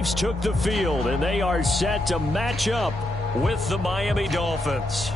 Took the field, and they are set to match up with the Miami Dolphins.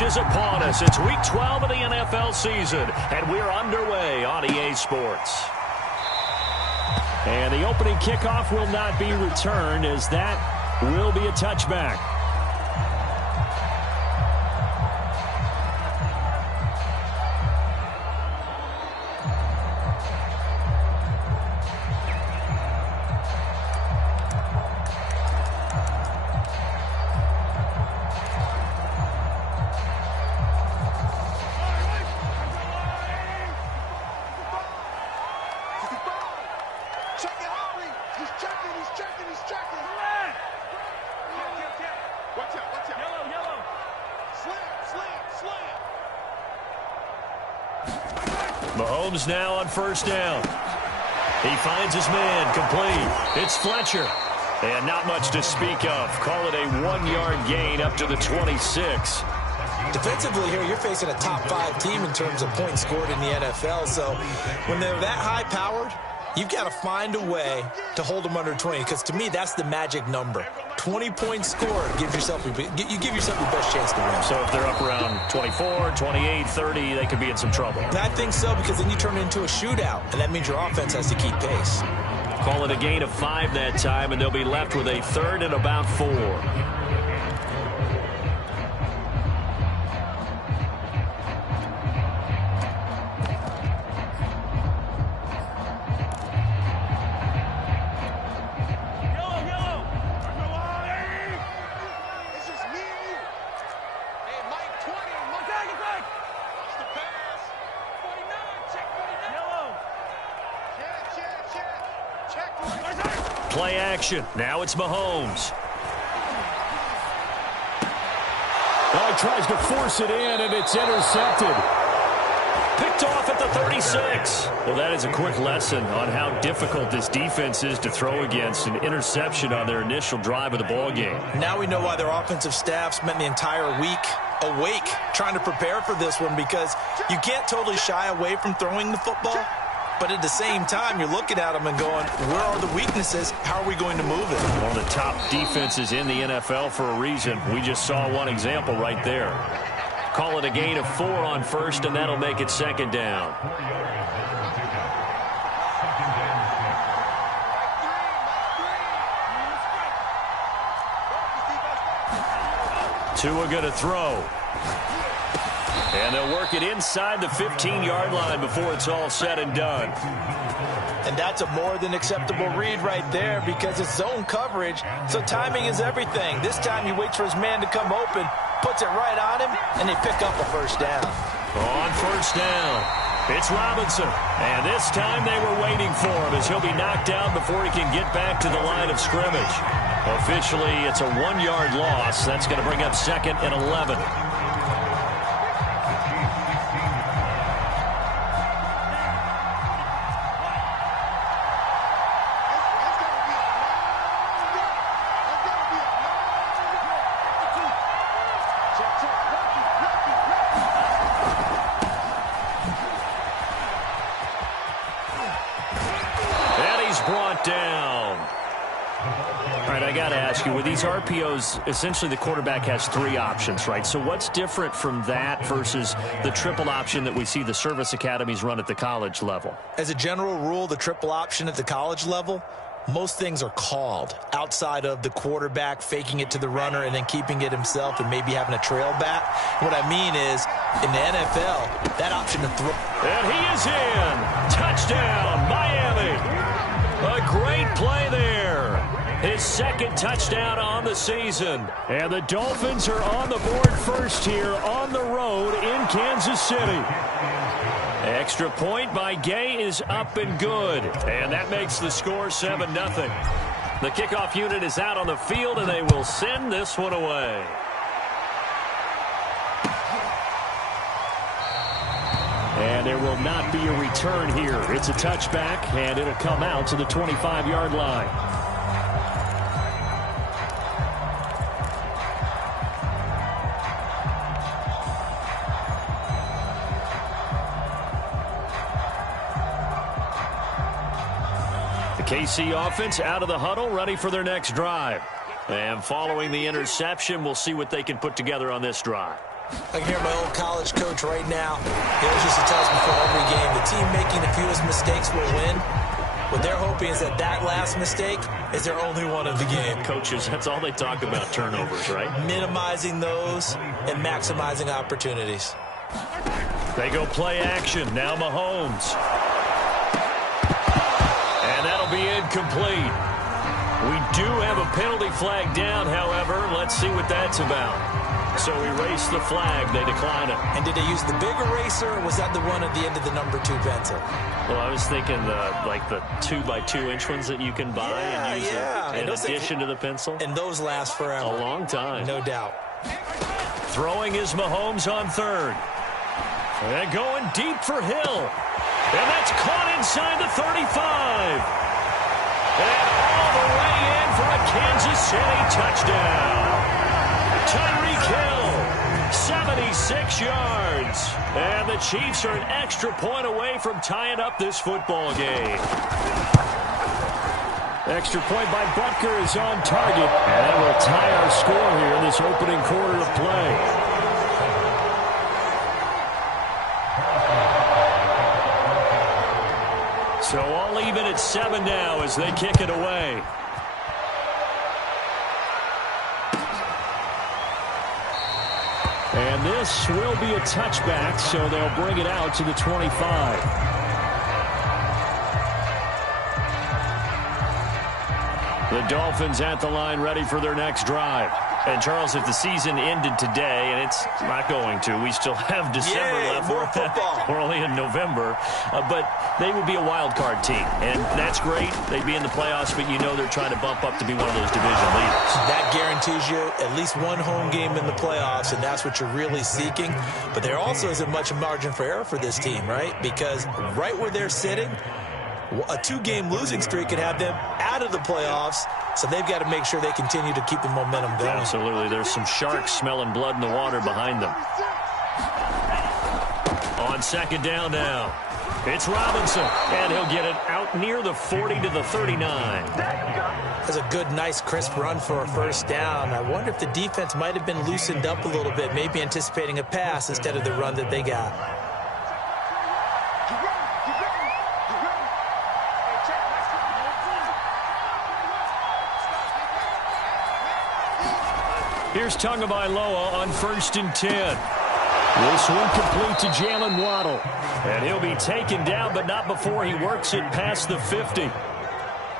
Is upon us. It's week 12 of the NFL season, and we're underway on EA Sports. And the opening kickoff will not be returned, as that will be a touchback. Mahomes now on first down. He finds his man, complete. It's Fletcher. And not much to speak of. Call it a 1-yard gain up to the 26. Defensively here, you're facing a top 5 team in terms of points scored in the NFL. So when they're that high-powered, you've got to find a way to hold them under 20. Because to me, that's the magic number. 20 points scored, you give yourself your best chance to win. So if they're up around 24, 28, 30, they could be in some trouble. I think so, because then you turn it into a shootout, and that means your offense has to keep pace. Call it a gain of 5 that time, and they'll be left with a 3rd and about 4. Play action. Now it's Mahomes. Well, he tries to force it in, and it's intercepted. Picked off at the 36. Well, that is a quick lesson on how difficult this defense is to throw against. An interception on their initial drive of the ball game. Now we know why their offensive staff spent the entire week awake trying to prepare for this one, because you can't totally shy away from throwing the football. But at the same time, you're looking at them and going, where are the weaknesses? How are we going to move it? One of the top defenses in the NFL for a reason. We just saw one example right there. Call it a gain of 4 on first, and that'll make it 2nd down. Tua going to throw. And they'll work it inside the 15-yard line before it's all said and done. And that's a more than acceptable read right there, because it's zone coverage, so timing is everything. This time he waits for his man to come open, puts it right on him, and they pick up a first down. On first down, it's Robinson. And this time they were waiting for him, as he'll be knocked down before he can get back to the line of scrimmage. Officially, it's a 1-yard loss. That's going to bring up 2nd and 11. With these RPOs, essentially the quarterback has 3 options, right? So what's different from that versus the triple option that we see the service academies run at the college level? As a general rule, the triple option at the college level, most things are called outside of the quarterback faking it to the runner and then keeping it himself and maybe having a trail back. What I mean is, in the NFL, that option to throw. And he is in. Touchdown, Miami. A great play there. His 2nd touchdown on the season. And the Dolphins are on the board first here on the road in Kansas City. Extra point by Gay is up and good. And that makes the score 7-0. The kickoff unit is out on the field, and they will send this one away. And there will not be a return here. It's a touchback, and it'll come out to the 25-yard line. KC offense out of the huddle, ready for their next drive. And following the interception, we'll see what they can put together on this drive. I can hear my old college coach right now. He always used to tell us before every game, the team making the fewest mistakes will win. What they're hoping is that last mistake is their only one of the game. Coaches, that's all they talk about, turnovers, right? Minimizing those and maximizing opportunities. They go play action. Now Mahomes. And that'll be incomplete. We do have a penalty flag down, however. Let's see what that's about. So erase the flag. They decline it. And did they use the big eraser, or was that the one at the end of the number 2 pencil? Well, I was thinking like the 2x2-inch ones that you can buy and use in addition to the pencil. And those last forever. A long time. No doubt. Throwing is Mahomes on third. And going deep for Hill. And that's caught inside the 35. And all the way in for a Kansas City touchdown. Tyreek Hill, 76 yards. And the Chiefs are an extra point away from tying up this football game. Extra point by Butker is on target. And that will tie our score here in this opening quarter of play. So all even at 7 now as they kick it away. And this will be a touchback, so they'll bring it out to the 25. The Dolphins at the line ready for their next drive. And, Charles, if the season ended today, and it's not going to, we still have December left. More football. We're only in November. But they would be a wild card team. And that's great. They'd be in the playoffs, but you know they're trying to bump up to be one of those division leaders. That guarantees you at least one home game in the playoffs, and that's what you're really seeking. But there also isn't much margin for error for this team, right? Because right where they're sitting, a 2-game losing streak could have them out of the playoffs, so they've got to make sure they continue to keep the momentum going. Absolutely. There's some sharks smelling blood in the water behind them. On second down now, it's Robinson, and he'll get it out near the 40 to the 39. That's a good, nice, crisp run for a first down. I wonder if the defense might have been loosened up a little bit, maybe anticipating a pass instead of the run that they got. Here's Tagovailoa on 1st and 10. This one complete to Jalen Waddle. And he'll be taken down, but not before he works it past the 50.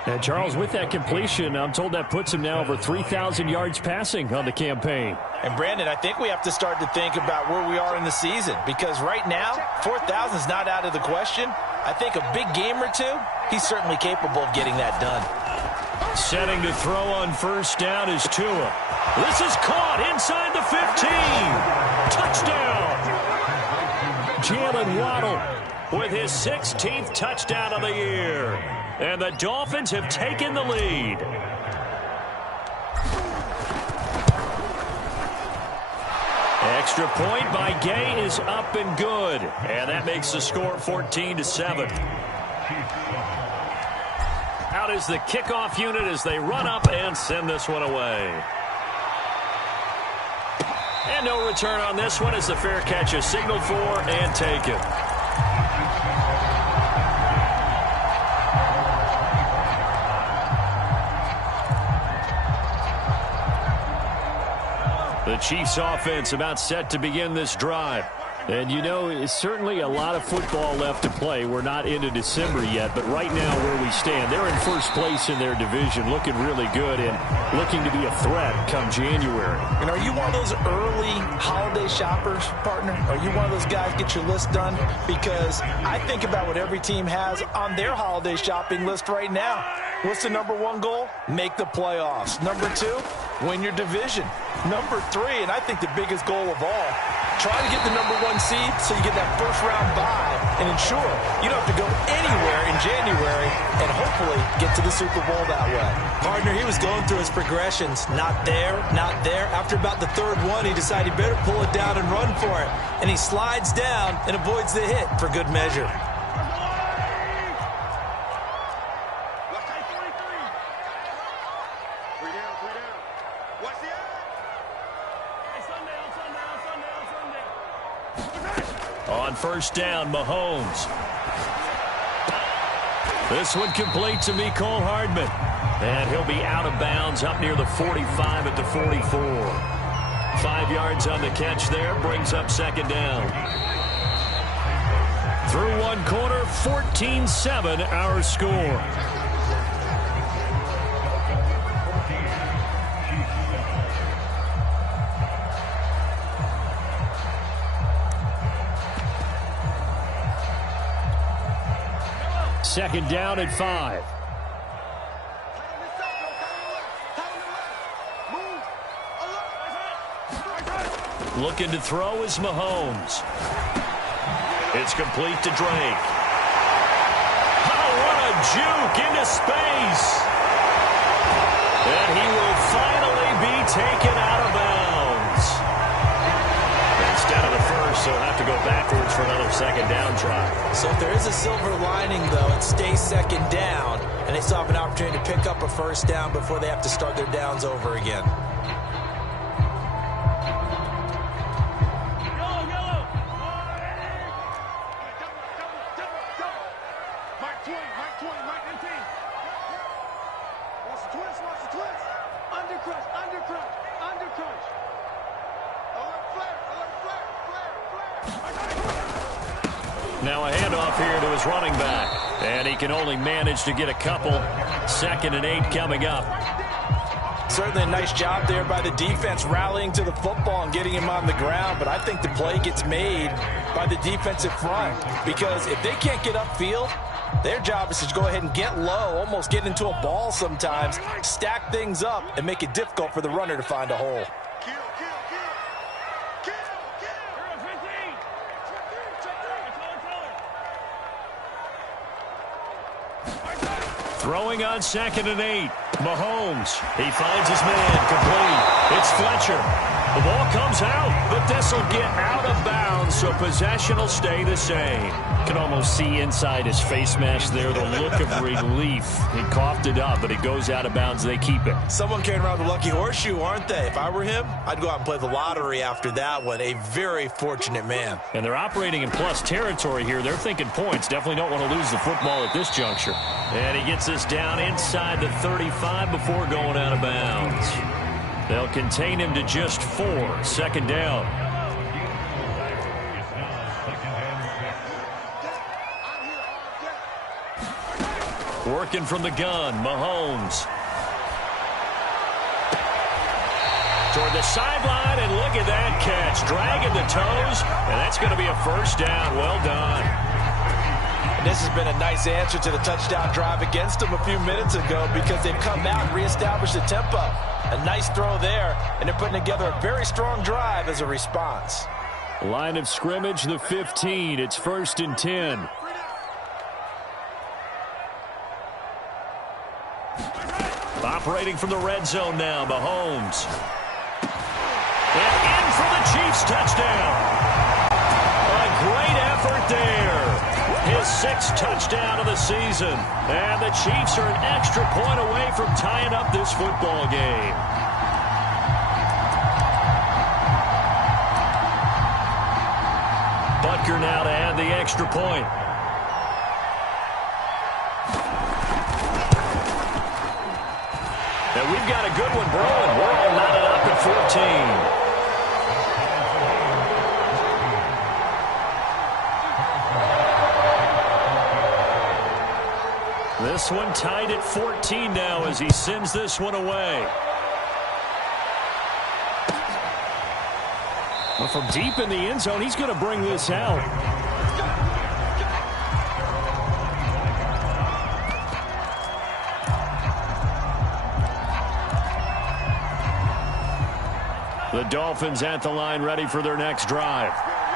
And, Charles, with that completion, I'm told that puts him now over 3,000 yards passing on the campaign. And, Brandon, I think we have to start to think about where we are in the season. Because right now, 4,000 is not out of the question. I think a big game or two, he's certainly capable of getting that done. Setting to throw on first down is Tua. This is caught inside the 15. Touchdown. Jalen Waddle with his 16th touchdown of the year. And the Dolphins have taken the lead. Extra point by Gay is up and good. And that makes the score 14-7. Out is the kickoff unit as they run up and send this one away. And no return on this one as the fair catch is signaled for and taken. The Chiefs offense about set to begin this drive. And, you know, it's certainly a lot of football left to play. We're not into December yet, but right now where we stand, they're in first place in their division, looking really good and looking to be a threat come January. And are you one of those early holiday shoppers, partner? Are you one of those guys get your list done? Because I think about what every team has on their holiday shopping list right now. What's the number one goal? Make the playoffs. Number two, win your division. Number three, and I think the biggest goal of all, try to get the number one seed so you get that first round bye and ensure you don't have to go anywhere in January and hopefully get to the Super Bowl that way. Partner, he was going through his progressions. Not there, not there. After about the third one, he decided he better pull it down and run for it. And he slides down and avoids the hit for good measure. On first down, Mahomes. This one complete to Mecole Hardman. And he'll be out of bounds up near the 45 at the 44. 5 yards on the catch there, brings up second down. Through one quarter, 14-7 our score. Second down at 5. Looking to throw is Mahomes. It's complete to Drake. Oh, what a juke into space. And he will finally be taken out of bounds. Instead of the first, he'll have to go backwards for another second down try. So if there is a silver lining, though, it stays second down, and they still have an opportunity to pick up a first down before they have to start their downs over again. Now a handoff here to his running back. And he can only manage to get a couple. 2nd and 8 coming up. Certainly a nice job there by the defense rallying to the football and getting him on the ground. But I think the play gets made by the defensive front. Because if they can't get upfield, their job is to go ahead and get low, almost get into a ball sometimes, stack things up, and make it difficult for the runner to find a hole. Throwing on 2nd and 8. Mahomes. He finds his man complete. It's Fletcher. The ball comes out, but this will get out of bounds, so possession will stay the same. Can almost see inside his face mask there the look of relief. He coughed it up, but it goes out of bounds. They keep it. Someone carrying around the lucky horseshoe, aren't they? If I were him, I'd go out and play the lottery after that one. A very fortunate man. And they're operating in plus territory here. They're thinking points. Definitely don't want to lose the football at this juncture. And he gets this down inside the 35 before going out of bounds. They'll contain him to just 4. 2nd down. Working from the gun, Mahomes. Toward the sideline, and look at that catch. Dragging the toes, and that's going to be a first down. Well done. And this has been a nice answer to the touchdown drive against them a few minutes ago because they've come out and reestablished the tempo. A nice throw there, and they're putting together a very strong drive as a response. Line of scrimmage, the 15. It's 1st and 10. Operating from the red zone now, Mahomes. And in for the Chiefs touchdown. A great effort there. His 6th touchdown of the season. And the Chiefs are an extra point away from tying up this football game. Butker now to add the extra point. And we've got a good one brewing. We're all knotted up at 14. this one tied at 14 now as he sends this one away. Well, from deep in the end zone, he's going to bring this out. The Dolphins at the line, ready for their next drive.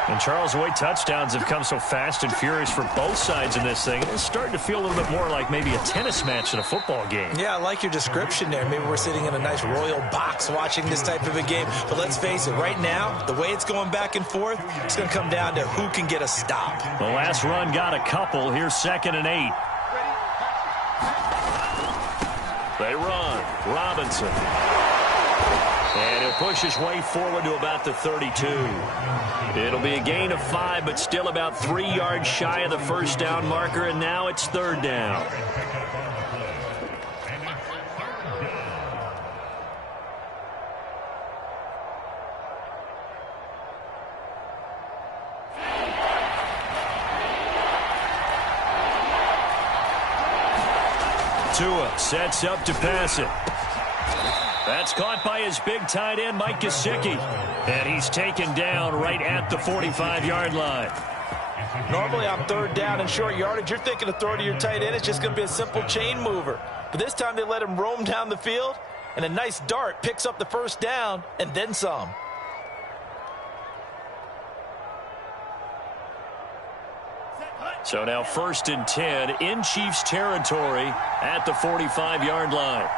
And Charles, the way touchdowns have come so fast and furious for both sides in this thing, it's starting to feel a little bit more like maybe a tennis match than a football game. Yeah, I like your description there. Maybe we're sitting in a nice royal box watching this type of a game. But let's face it, right now, the way it's going back and forth, it's going to come down to who can get a stop. The last run got a couple. Here's 2nd and 8. They run. Robinson. And he'll push his way forward to about the 32. It'll be a gain of 5, but still about 3 yards shy of the first down marker, and now it's 3rd down. Tua sets up to pass it. That's caught by his big tight end, Mike Gesicki. And he's taken down right at the 45-yard line. Normally on 3rd down and short yardage, you're thinking of throw to your tight end. It's just going to be a simple chain mover. But this time they let him roam down the field, and a nice dart picks up the 1st down and then some. So now 1st and 10 in Chiefs territory at the 45-yard line.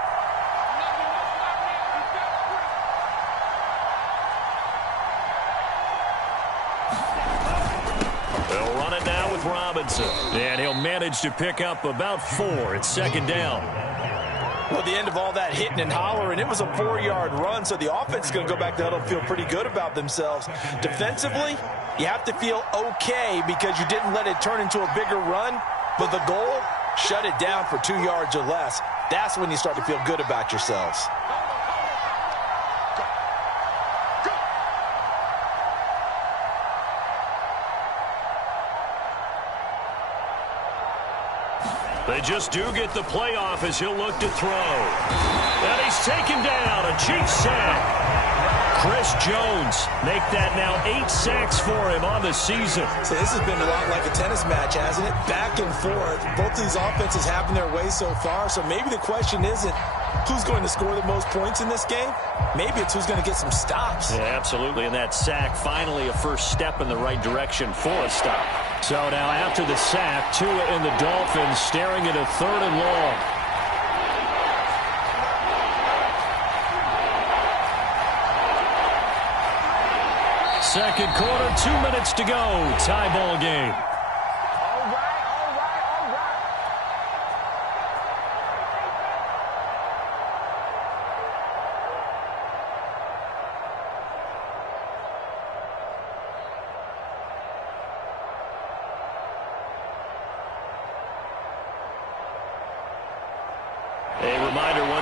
Robinson. And he'll manage to pick up about 4. It's 2nd down. Well, at the end of all that hitting and hollering, it was a 4-yard run, so the offense is going to go back to huddle and feel pretty good about themselves. Defensively, you have to feel okay because you didn't let it turn into a bigger run, but the goal, shut it down for 2 yards or less. That's when you start to feel good about yourselves. They just do get the playoff as he'll look to throw. And he's taken down. A Chiefs sack. Chris Jones make that now 8 sacks for him on the season. So this has been a lot like a tennis match, hasn't it? Back and forth. Both of these offenses having their way so far. So maybe the question isn't who's going to score the most points in this game. Maybe it's who's going to get some stops. Yeah, absolutely. And that sack, finally a first step in the right direction for a stop. So now after the sack, Tua and the Dolphins staring at a 3rd and long. Second quarter, 2 minutes to go. Tie ball game.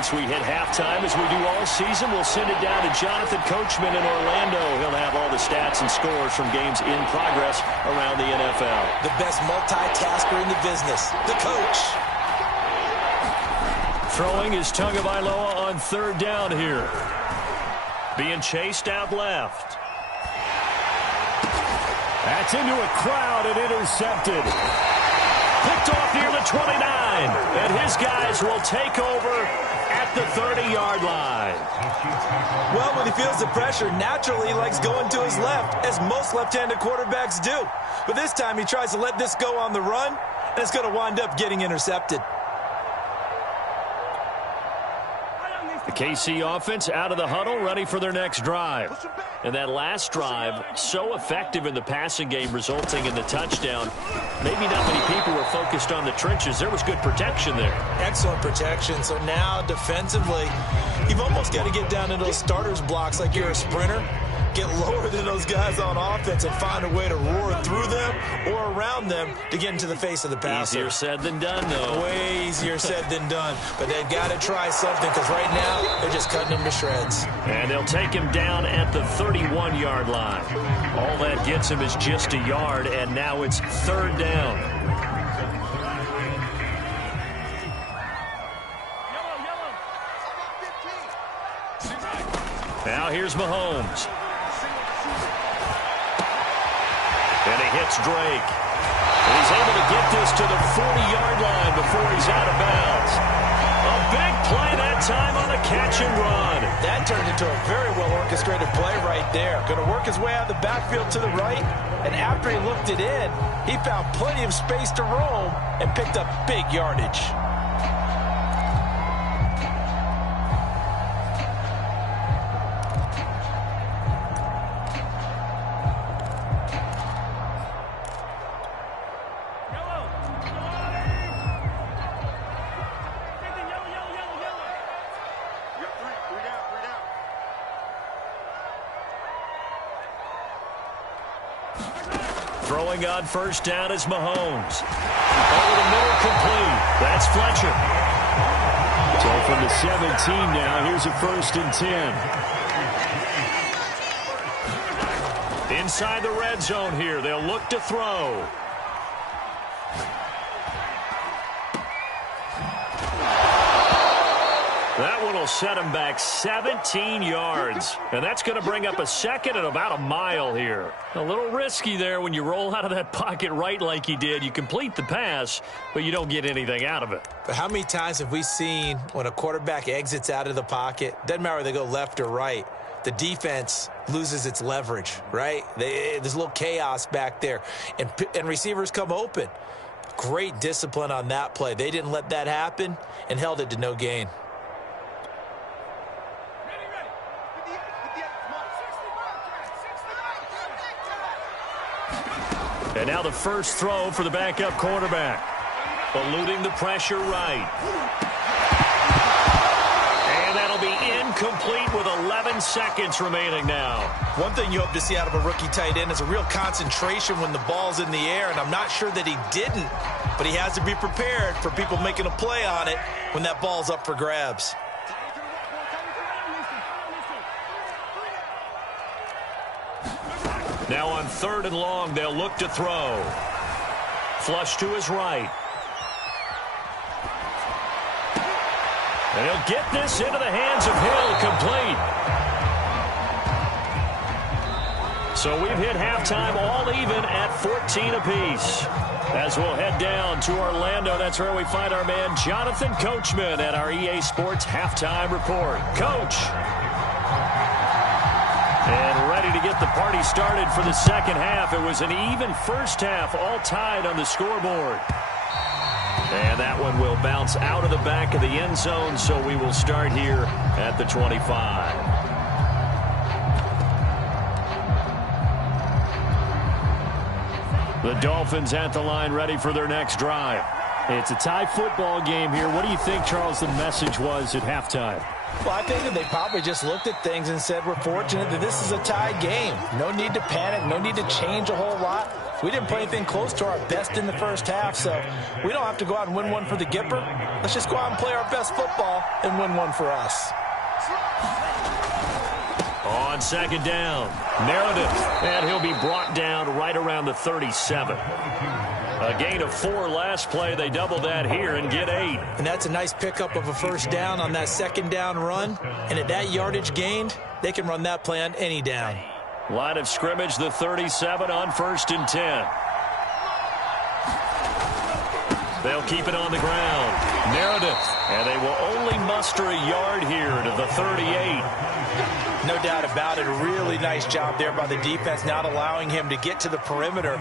Once we hit halftime, as we do all season, we'll send it down to Jonathan Coachman in Orlando. He'll have all the stats and scores from games in progress around the NFL. The best multitasker in the business, the coach. Throwing is Tagovailoa on 3rd down here. Being chased out left. That's into a crowd and intercepted. Picked off near the 29. And his guys will take over at the 30-yard line. Well, when he feels the pressure, naturally he likes going to his left, as most left-handed quarterbacks do. But this time he tries to let this go on the run, and it's going to wind up getting intercepted. The KC offense out of the huddle, ready for their next drive. And that last drive, so effective in the passing game, resulting in the touchdown. Maybe not many people were focused on the trenches. There was good protection there. Excellent protection. So now, defensively, you've almost got to get down into those starters blocks like you're a sprinter. Get lower than those guys on offense and find a way to roar through them or around them to get into the face of the passer. Easier said than done, though. Way easier said than done. But they've got to try something because right now they're just cutting him to shreds. And they'll take him down at the 31-yard line. All that gets him is just a yard, and now it's 3rd down. Now here's Mahomes. And he hits Drake. And he's able to get this to the 40-yard line before he's out of bounds. A big play that time on a catch and run. That turned into a very well-orchestrated play right there. Going to work his way out of the backfield to the right. And after he looked it in, he found plenty of space to roam and picked up big yardage. Throwing on first down is Mahomes. Over the middle, complete. That's Fletcher. So from the 17 now, here's a 1st and 10. Inside the red zone here, they'll look to throw. That one will set him back 17 yards. And that's going to bring up a second and about a mile here. A little risky there when you roll out of that pocket right like he did. You complete the pass, but you don't get anything out of it. But how many times have we seen when a quarterback exits out of the pocket, doesn't matter whether they go left or right, the defense loses its leverage, right? There's a little chaos back there, and receivers come open. Great discipline on that play. They didn't let that happen and held it to no gain. And now the first throw for the backup quarterback. Eluding the pressure right. And that'll be incomplete with 11 seconds remaining now. One thing you hope to see out of a rookie tight end is a real concentration when the ball's in the air, and I'm not sure that he didn't, but he has to be prepared for people making a play on it when that ball's up for grabs. Now on 3rd and long, they'll look to throw. Flush to his right. And he'll get this into the hands of Hill, complete. So we've hit halftime all even at 14 apiece. As we'll head down to Orlando, that's where we find our man Jonathan Coachman at our EA Sports Halftime Report. Coach. And ready to get the party started for the second half. It was an even first half, all tied on the scoreboard. And that one will bounce out of the back of the end zone, so we will start here at the 25. The Dolphins at the line, ready for their next drive. It's a tie football game here. What do you think, Charles, the message was at halftime? Well, I think that they probably just looked at things and said, we're fortunate that this is a tie game. No need to panic. No need to change a whole lot. We didn't play anything close to our best in the first half, so we don't have to go out and win one for the Gipper. Let's just go out and play our best football and win one for us. On second down, Meredith, and he'll be brought down right around the 37. A gain of 4 last play. They double that here and get 8. And that's a nice pickup of a first down on that second down run. And at that yardage gained, they can run that play on any down. Line of scrimmage, the 37 on 1st and 10. They'll keep it on the ground. Meredith, and they will only muster a yard here to the 38. No doubt about it. A really nice job there by the defense, not allowing him to get to the perimeter.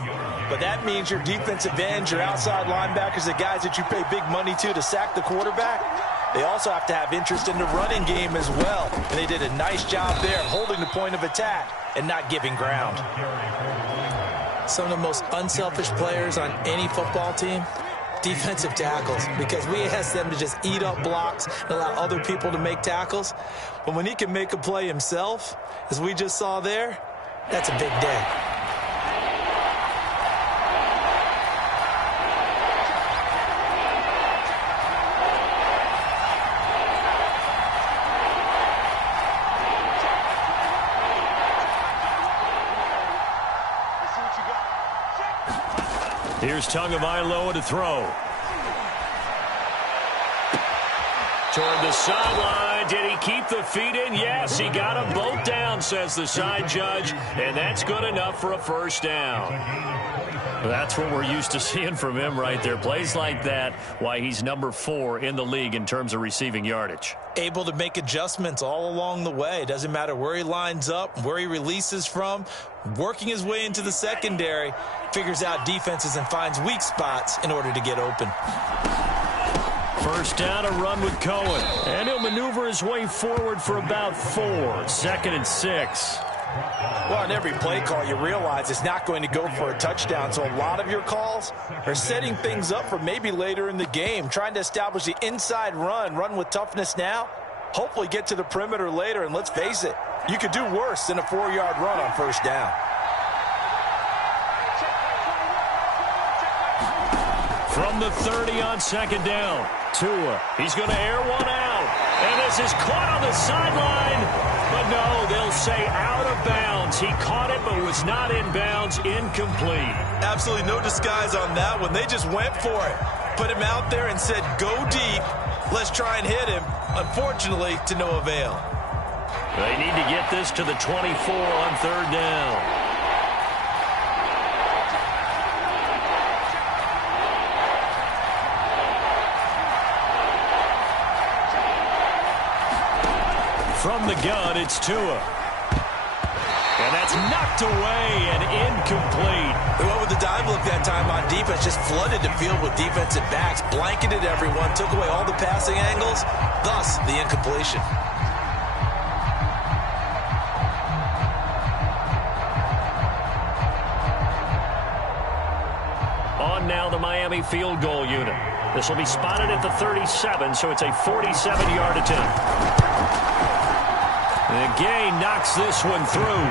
But that means your defensive ends, your outside linebackers, the guys that you pay big money to sack the quarterback, they also have to have interest in the running game as well. And they did a nice job there holding the point of attack and not giving ground. Some of the most unselfish players on any football team, defensive tackles, because we ask them to just eat up blocks and allow other people to make tackles. But when he can make a play himself, as we just saw there, that's a big day. Here's Tagovailoa to throw. Toward the sideline. Did he keep the feet in? Yes, he got them both down, says the side judge. And that's good enough for a first down. That's what we're used to seeing from him right there. Plays like that, why he's number 4 in the league in terms of receiving yardage. Able to make adjustments all along the way. Doesn't matter where he lines up, where he releases from. Working his way into the secondary. Figures out defenses and finds weak spots in order to get open. First down, a run with Cohen. And he'll maneuver his way forward for about 4. 2nd and 6. Well, on every play call, you realize it's not going to go for a touchdown. So a lot of your calls are setting things up for maybe later in the game, trying to establish the inside run with toughness now, hopefully get to the perimeter later. And let's face it, you could do worse than a 4-yard run on first down. From the 30 on 2nd down, Tua. He's going to air one out. And this is caught on the sideline. But no, they'll say out of bounds. He caught it but was not in bounds. Incomplete. Absolutely no disguise on that one. They just went for it. Put him out there and said, go deep. Let's try and hit him. Unfortunately, to no avail. They need to get this to the 24 on 3rd down. From the gun, it's Tua. And that's knocked away and incomplete. They went with the dive look that time on defense, just flooded the field with defensive backs, blanketed everyone, took away all the passing angles, thus the incompletion. On now the Miami field goal unit. This will be spotted at the 37, so it's a 47-yard attempt. And Gay knocks this one through.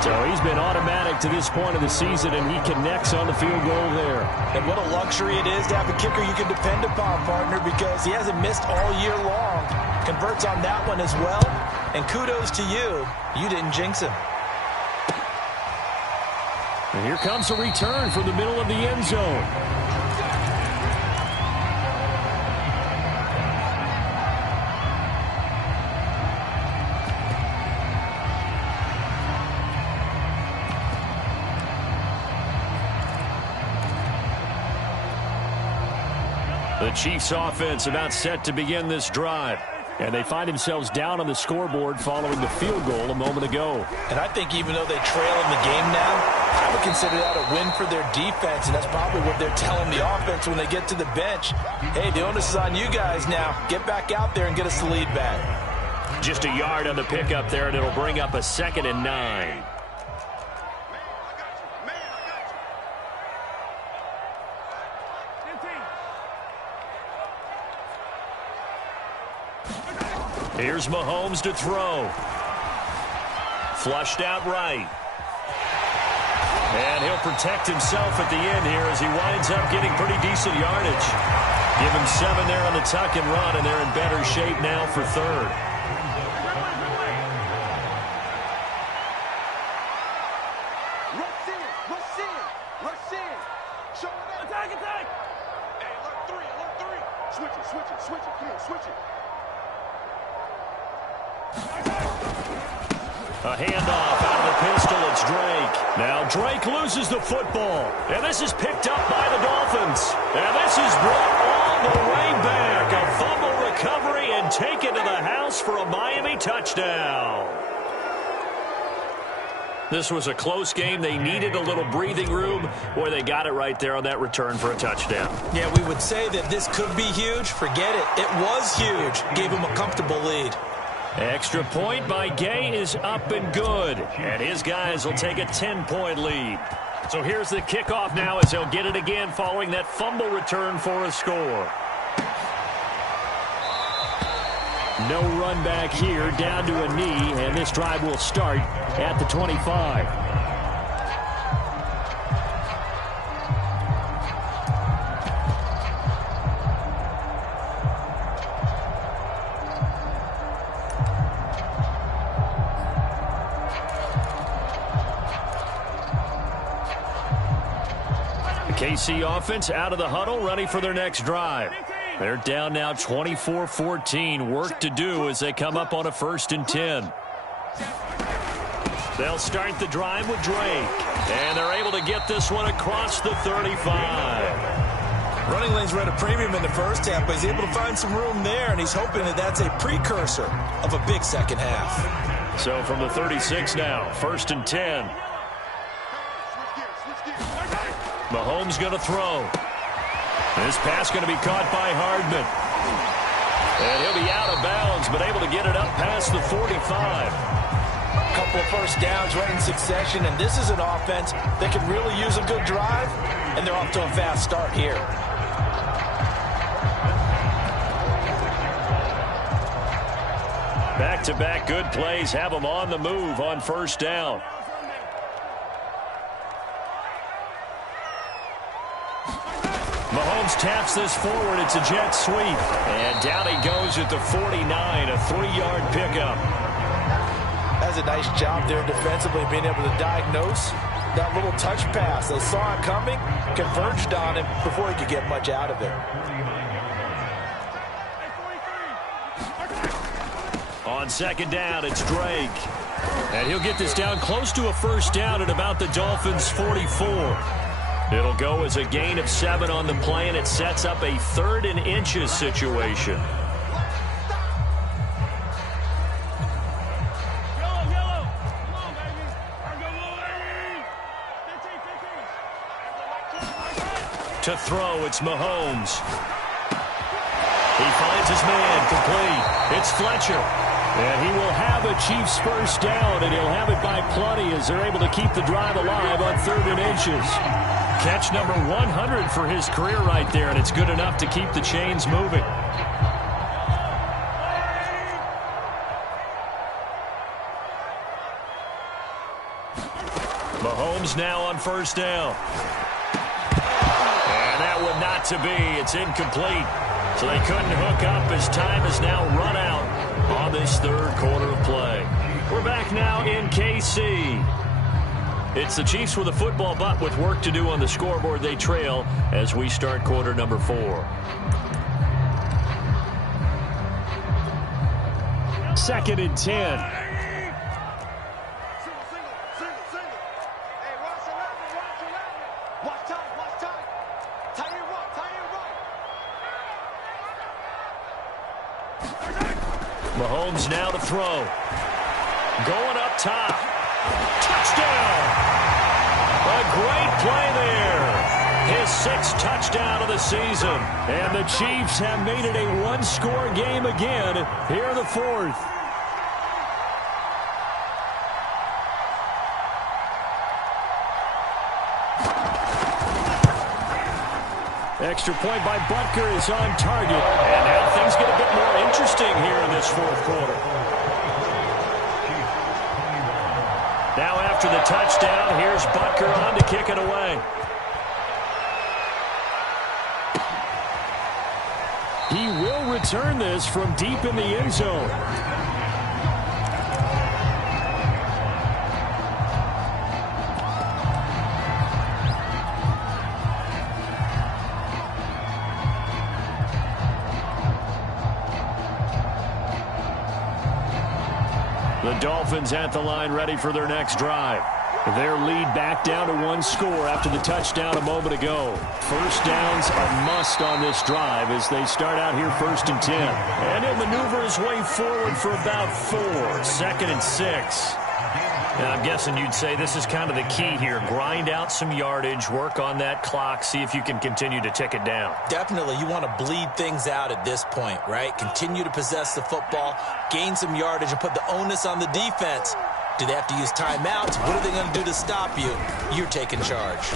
So he's been automatic to this point of the season, and he connects on the field goal there. And what a luxury it is to have a kicker you can depend upon, partner, because he hasn't missed all year long. Converts on that one as well. And kudos to you. You didn't jinx him. And here comes a return from the middle of the end zone. The Chiefs offense about set to begin this drive. And they find themselves down on the scoreboard following the field goal a moment ago. And I think even though they trail in the game now, I would consider that a win for their defense, and that's probably what they're telling the offense when they get to the bench. Hey, the onus is on you guys now. Get back out there and get us the lead back. Just a yard on the pickup there, and it'll bring up a 2nd and 9. Here's Mahomes to throw. Flushed out right. And he'll protect himself at the end here as he winds up getting pretty decent yardage. Give him 7 there on the tuck and run, and they're in better shape now for 3rd. Rush in. Show it up. Attack. Hey, alert 3. Switch it. Come on, switch it. A handoff out of the pistol. It's Drake. Now Drake loses the football. And this is picked up by the Dolphins. And this is brought all the way back. A fumble recovery and taken to the house for a Miami touchdown. This was a close game. They needed a little breathing room. Boy, they got it right there on that return for a touchdown. Yeah, we would say that this could be huge. Forget it. It was huge. Gave him a comfortable lead. Extra point by Gay is up and good. And his guys will take a 10-point lead. So here's the kickoff now as they'll get it again following that fumble return for a score. No run back here, down to a knee, and this drive will start at the 25. KC offense out of the huddle, ready for their next drive. They're down now 24-14. Work to do as they come up on a 1st and 10. They'll start the drive with Drake. And they're able to get this one across the 35. Running lanes were at a premium in the first half, but he's able to find some room there, and he's hoping that that's a precursor of a big second half. So from the 36 now, 1st and 10. Mahomes going to throw. This pass going to be caught by Hardman. And he'll be out of bounds, but able to get it up past the 45. A couple of first downs right in succession, and this is an offense that can really use a good drive, and they're off to a fast start here. Back-to-back good plays have them on the move on 1st down. Mahomes taps this forward. It's a jet sweep. And down he goes at the 49, a 3-yard pickup. That's a nice job there defensively, being able to diagnose that little touch pass. They saw it coming, converged on him before he could get much out of it. On 2nd down, it's Drake. And he'll get this down close to a 1st down at about the Dolphins' 44. It'll go as a gain of 7 on the play, and it sets up a 3rd and inches situation. To throw, it's Mahomes. He finds his man, complete. It's Fletcher. And he will have a Chiefs 1st down, and he'll have it by plenty as they're able to keep the drive alive on 3rd and inches. Catch number 100 for his career right there, and it's good enough to keep the chains moving. Mahomes now on 1st down. And that one not to be. It's incomplete. So they couldn't hook up as time has now run out on this 3rd quarter of play. We're back now in KC. It's the Chiefs with a football, but with work to do on the scoreboard. They trail as we start quarter number 4. 2nd and 10. Mahomes now to throw. Going up top. Touchdown! A great play there. His 6th touchdown of the season. And the Chiefs have made it a 1-score game again here in the 4th. Extra point by Butker is on target. And now things get a bit more interesting here in this 4th quarter. Now after the touchdown, here's Butker on to kick it away. He will return this from deep in the end zone. The Dolphins at the line ready for their next drive. Their lead back down to 1 score after the touchdown a moment ago. 1st downs a must on this drive as they start out here 1st and 10. And he'll maneuver his way forward for about 4. 2nd and 6. And I'm guessing you'd say this is kind of the key here. Grind out some yardage, work on that clock, see if you can continue to tick it down. Definitely. You want to bleed things out at this point, right? Continue to possess the football, gain some yardage, and put the onus on the defense. Do they have to use timeouts? What are they going to do to stop you? You're taking charge.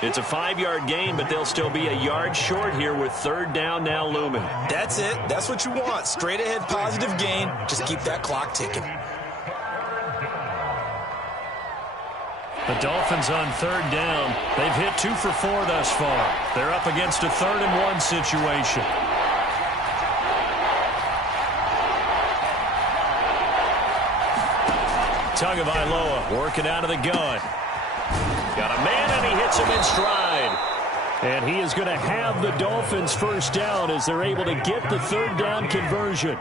It's a 5-yard gain, but they'll still be a yard short here with 3rd down now looming. That's it. That's what you want. Straight ahead positive gain. Just keep that clock ticking. The Dolphins on 3rd down. They've hit 2 for 4 thus far. They're up against a 3rd and 1 situation. Tagovailoa working out of the gun. Got a man, and he hits him in stride. And he is going to have the Dolphins first down as they're able to get the third down conversion.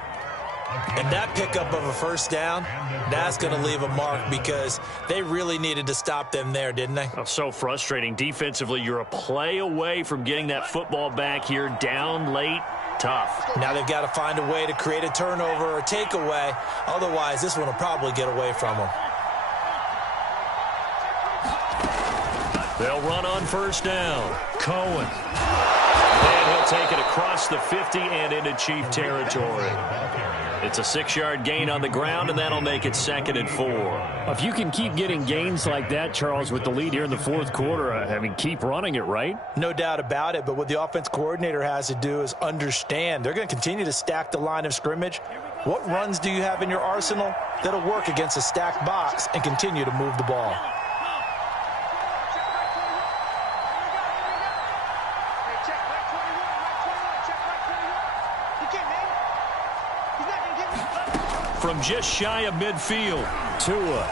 And that pickup of a first down, that's going to leave a mark because they really needed to stop them there, didn't they? Oh, so frustrating. Defensively, you're a play away from getting that football back here, down late, tough. Now they've got to find a way to create a turnover or a takeaway. Otherwise, this one will probably get away from them. They'll run on first down. Cohen. And he'll take it across the 50 and into Chief territory. It's a 6-yard gain on the ground, and that'll make it 2nd and 4. If you can keep getting gains like that, Charles, with the lead here in the fourth quarter, I mean, keep running it, right? No doubt about it, but what the offense coordinator has to do is understand they're going to continue to stack the line of scrimmage. What runs do you have in your arsenal that'll work against a stacked box and continue to move the ball? From just shy of midfield, Tua.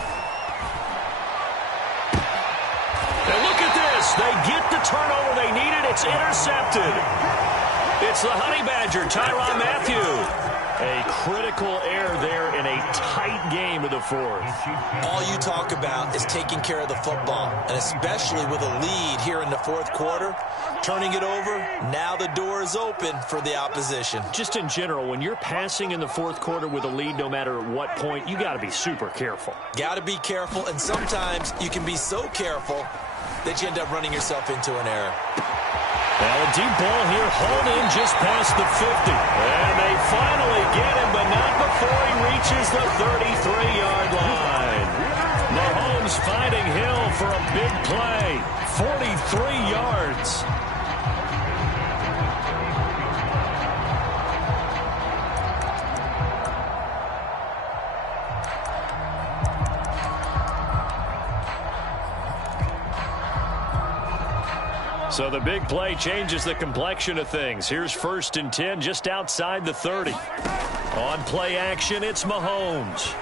And look at this. They get the turnover they needed. It's intercepted. It's the Honey Badger, Tyrann Mathieu. A critical error there in a tight game of the fourth. All you talk about is taking care of the football, and especially with a lead here in the fourth quarter, turning it over, now the door is open for the opposition. Just in general, when you're passing in the fourth quarter with a lead, no matter at what point, you got to be super careful. Got to be careful, and sometimes you can be so careful that you end up running yourself into an error. Now a deep ball here, hauled in just past the 50. And they finally get him, but not before he reaches the 33-yard line. Mahomes finding Hill for a big play. 43 yards. So the big play changes the complexion of things. Here's 1st and 10 just outside the 30. On play action, it's Mahomes.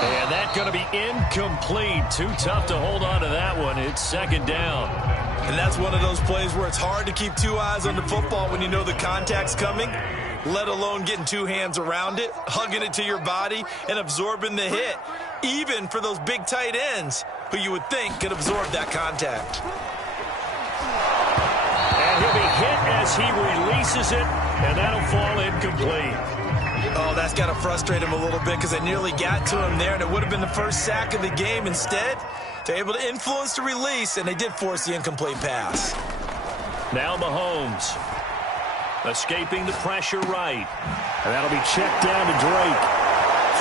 And that's going to be incomplete. Too tough to hold on to that one. It's 2nd down. And that's one of those plays where it's hard to keep 2 eyes on the football when you know the contact's coming, let alone getting 2 hands around it, hugging it to your body, and absorbing the hit. Even for those big tight ends who you would think could absorb that contact. And he'll be hit as he releases it, and that'll fall incomplete. Oh, that's got to frustrate him a little bit because they nearly got to him there, and it would have been the first sack of the game. Instead, they're able to influence the release, and they did force the incomplete pass. Now Mahomes escaping the pressure right. And that'll be checked down to Drake.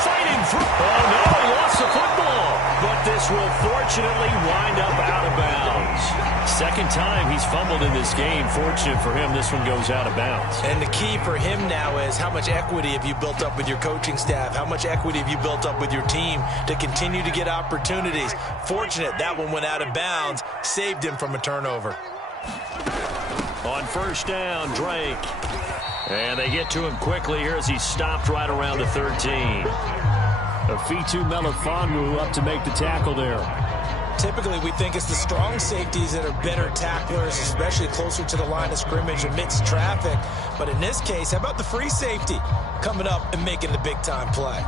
Fighting through. Oh, no, he lost the football. But this will fortunately wind up out of bounds. 2nd time he's fumbled in this game. Fortunate for him, this one goes out of bounds. And the key for him now is how much equity have you built up with your coaching staff? How much equity have you built up with your team to continue to get opportunities? Fortunate that one went out of bounds, saved him from a turnover. On 1st down, Drake. And they get to him quickly here as he's stopped right around the 13. Afitu Melifonwu up to make the tackle there. Typically, we think it's the strong safeties that are better tacklers, especially closer to the line of scrimmage amidst traffic. But in this case, how about the free safety coming up and making the big-time play?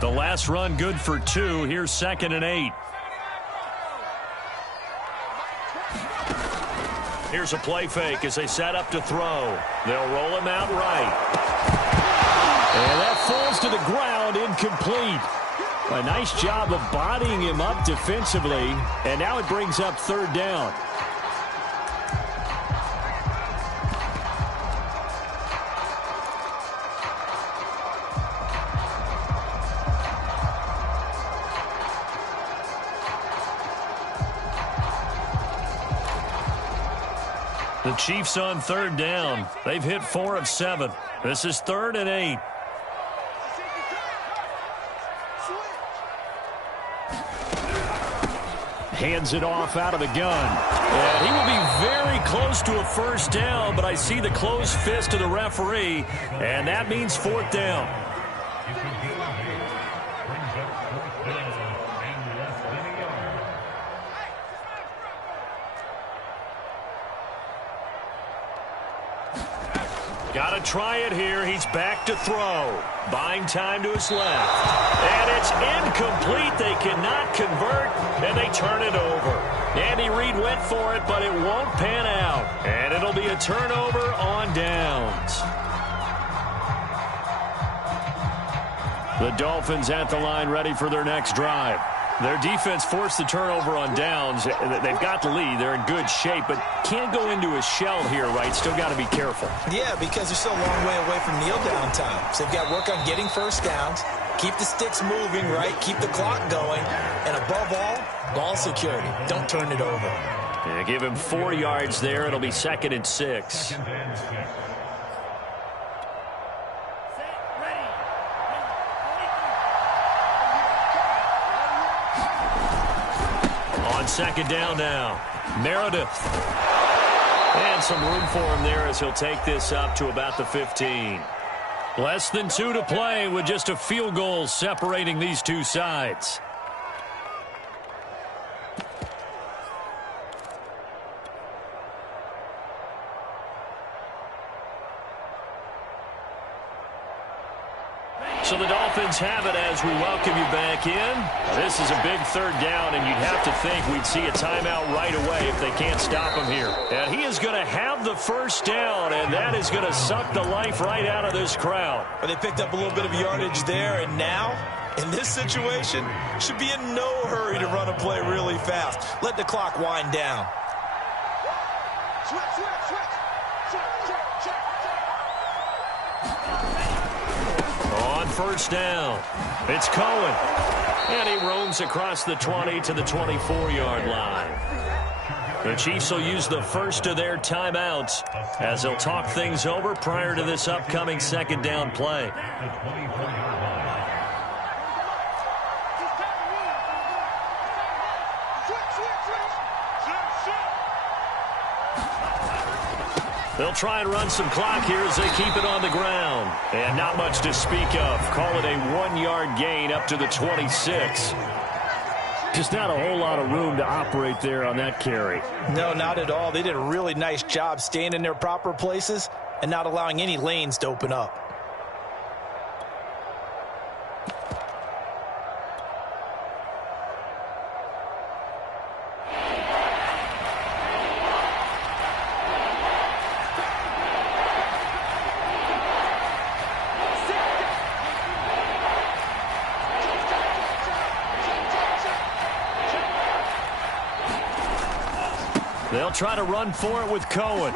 The last run good for 2. Here's 2nd and 8. Here's a play fake as they set up to throw. They'll roll him out right. And that falls to the ground, incomplete. A nice job of bodying him up defensively. And now it brings up 3rd down. The Chiefs on 3rd down. They've hit 4 of 7. This is 3rd and 8. hands it off out of the gun. And he will be very close to a first down, but I see the closed fist of the referee, and that means fourth down. Got to try it here. He's back to throw. Buying time to his left. And it's incomplete. They cannot convert, and they turn it over. Andy Reid went for it, but it won't pan out. And it'll be a turnover on downs. The Dolphins at the line ready for their next drive. Their defense forced the turnover on downs. They've got the lead. They're in good shape, but can't go into a shell here, right? Still got to be careful. Yeah, because they're still a long way away from kneel down time. So they've got to work on getting first downs, keep the sticks moving, right? Keep the clock going. And above all, ball security. Don't turn it over. Yeah, give him 4 yards there. It'll be 2nd and 6. On 2nd down now, Meredith. And some room for him there as he'll take this up to about the 15. Less than 2 to play with just a field goal separating these two sides. So the Dolphins have it as we welcome you back in. This is a big 3rd down, and you'd have to think we'd see a timeout right away if they can't stop him here. And he is going to have the first down, and that is going to suck the life right out of this crowd. But they picked up a little bit of yardage there, and now, in this situation, should be in no hurry to run a play really fast. Let the clock wind down. Switch, switch, switch. On 1st down, it's Cohen. And he roams across the 20 to the 24-yard line. The Chiefs will use the first of their timeouts as they'll talk things over prior to this upcoming 2nd down play. They'll try and run some clock here as they keep it on the ground. And not much to speak of. Call it a 1-yard gain up to the 26. Just not a whole lot of room to operate there on that carry. No, not at all. They did a really nice job staying in their proper places and not allowing any lanes to open up. They'll try to run for it with Cohen.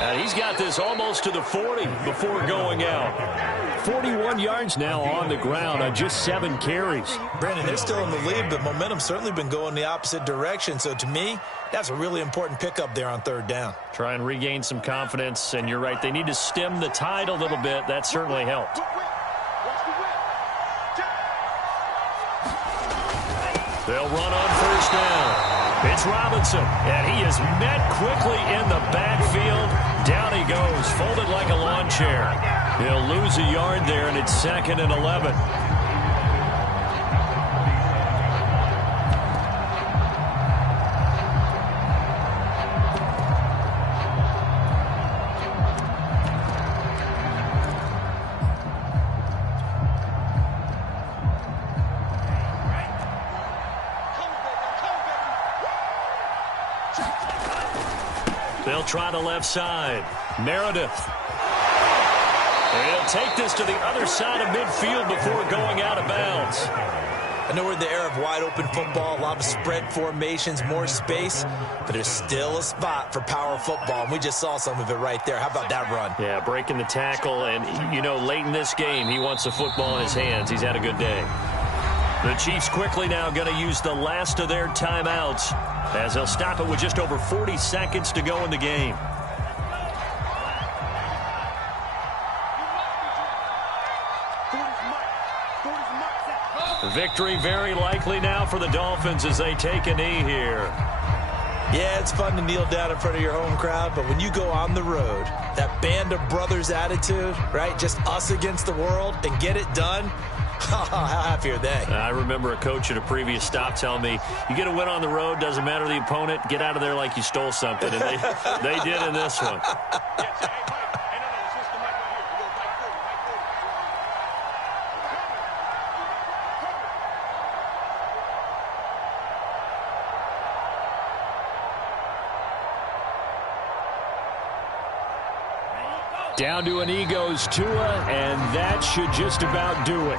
And he's got this almost to the 40 before going out. 41 yards now on the ground on just 7 carries. Brandon, they're still in the lead, but momentum's certainly been going the opposite direction. So to me, that's a really important pickup there on 3rd down. Try and regain some confidence, and you're right, they need to stem the tide a little bit. That certainly helped. They'll run on 1st down. It's Robinson, and he is met quickly in the backfield. Down he goes, folded like a lawn chair. He'll lose a yard there, and it's 2nd and 11. They'll try the left side. Meredith. And he'll take this to the other side of midfield before going out of bounds. I know we're in the era of wide-open football, a lot of spread formations, more space, but there's still a spot for power football, and we just saw some of it right there. How about that run? Yeah, breaking the tackle, and, you know, late in this game, he wants the football in his hands. He's had a good day. The Chiefs quickly now going to use the last of their timeouts as they'll stop it with just over 40 seconds to go in the game. Victory very likely now for the Dolphins as they take a knee here. Yeah, it's fun to kneel down in front of your home crowd, but when you go on the road, that band of brothers attitude, right, just us against the world, and get it done, how happy are they? I remember a coach at a previous stop telling me, you get a win on the road, doesn't matter the opponent, get out of there like you stole something, and they did in this one. Down to an knee goes Tua, and that should just about do it.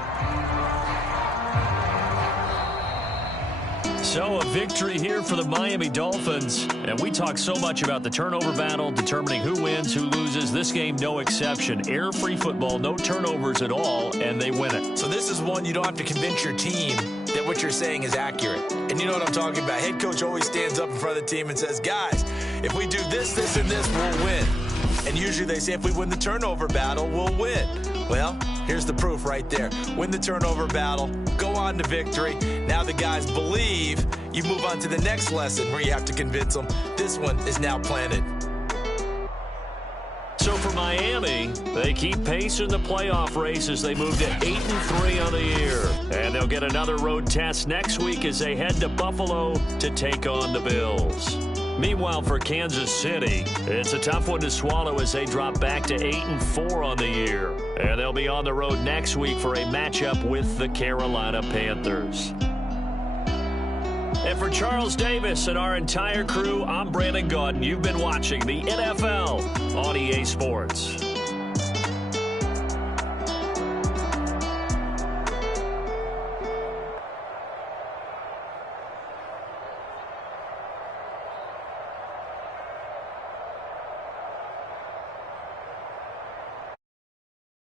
So a victory here for the Miami Dolphins. And we talk so much about the turnover battle, determining who wins, who loses. This game, no exception. Error-free football, no turnovers at all, and they win it. So this is one you don't have to convince your team that what you're saying is accurate. And you know what I'm talking about. Head coach always stands up in front of the team and says, guys, if we do this, this, and this, we'll win. And usually they say if we win the turnover battle, we'll win. Well, here's the proof right there. Win the turnover battle, go on to victory. Now the guys believe. You move on to the next lesson where you have to convince them. This one is now planted. So for Miami, they keep pace in the playoff race as they move to 8-3 on the year. And they'll get another road test next week as they head to Buffalo to take on the Bills. Meanwhile, for Kansas City, it's a tough one to swallow as they drop back to 8-4 on the year. And they'll be on the road next week for a matchup with the Carolina Panthers. And for Charles Davis and our entire crew, I'm Brandon Gaudin. You've been watching the NFL on EA Sports.